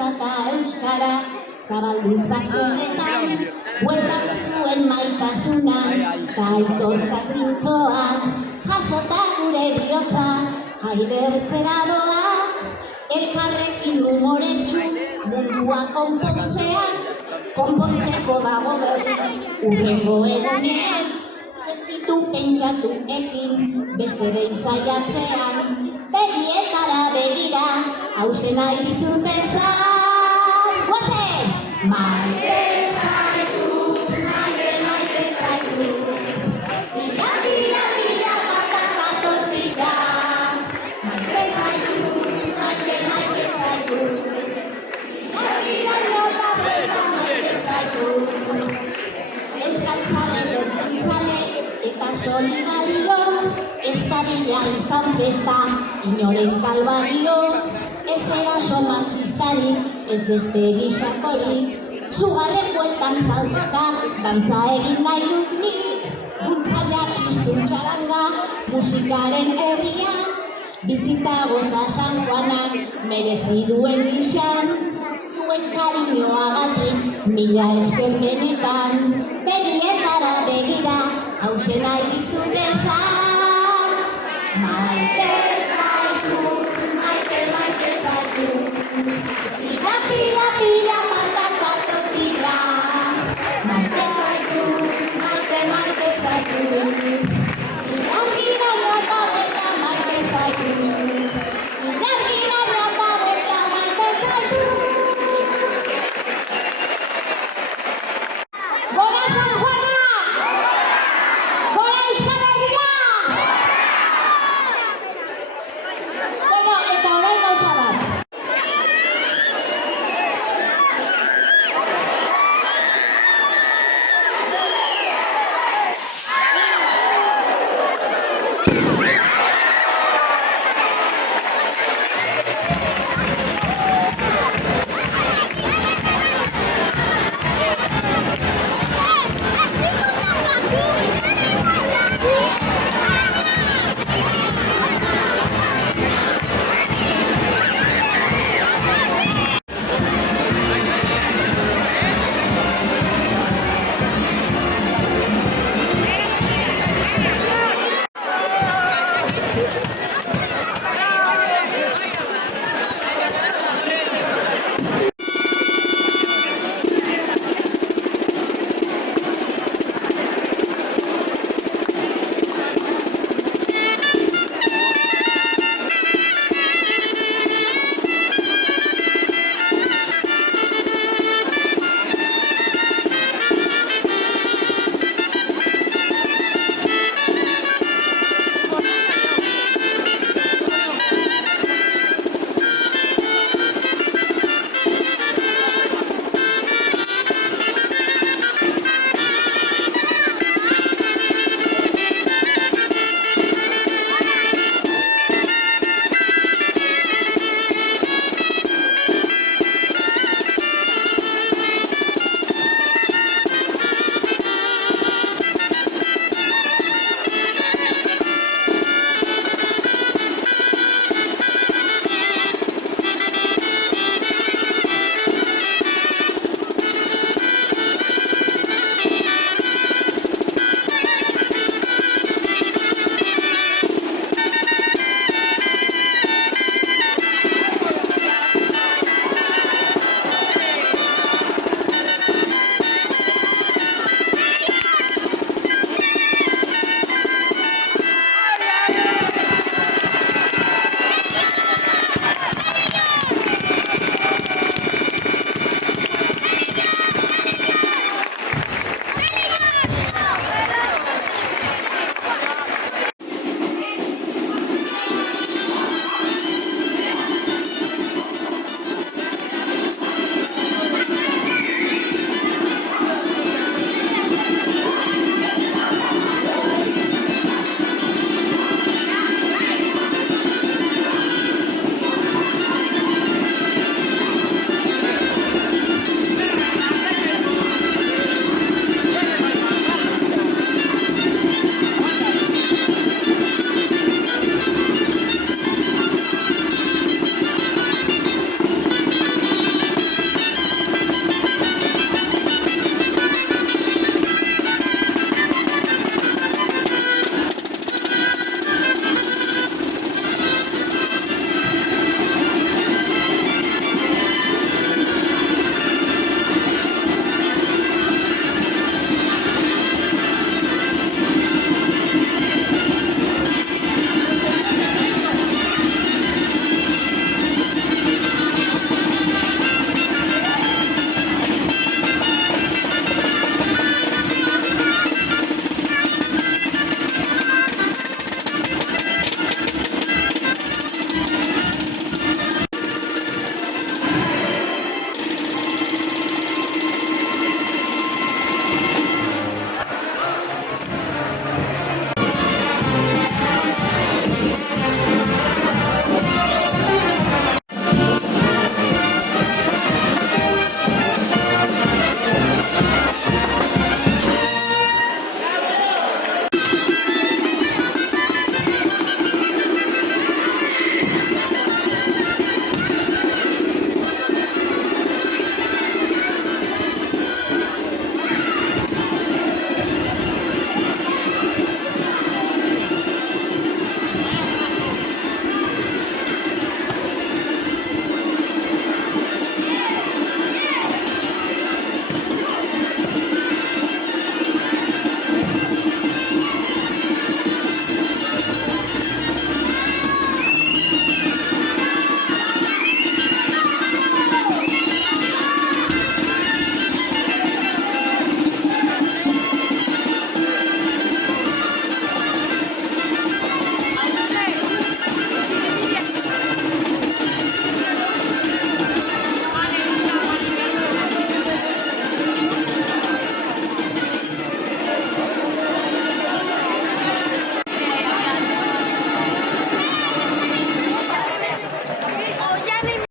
hizkuntza eta euskara, zabalduz bazterretan, bueltan zuen maitasuna, eta aitortza zintzoa, jasota gure bihotza, aibertzera doa, elkarrekin humoretsu, mundua konpontzeko dago berriz, urrengo egunean, sentitu pentsatu ekin, beste behin saiatzean, begietara begira, hausen nahi dizut esan, guazen! Maite zaitu, maite zaitu, bila patata tortilla, maite zaitu, maite zaitu, bila nota buelta maite zaitu, euskal zale, lortzale, eta solidario, ez da bila izan festa, inoren kalbario, ez eraso matxistarik, ez beste gisakorik, sugarren bueltan saltoka, dantza egin nahi dut nik, bultzaia txistun txaranga, musikaren herrian, bizita goza San Juanak, merezi duen gizan, zuen kariñoagatik, mila esker benetan, begietara begira, hausen nahi dizut esan, maite zaitu, maite zaitu, pila patata tortilla, maite zaitu, maite zaitu, gira nota beta maite zaitu, gira nota beta maite zaitu. Buenas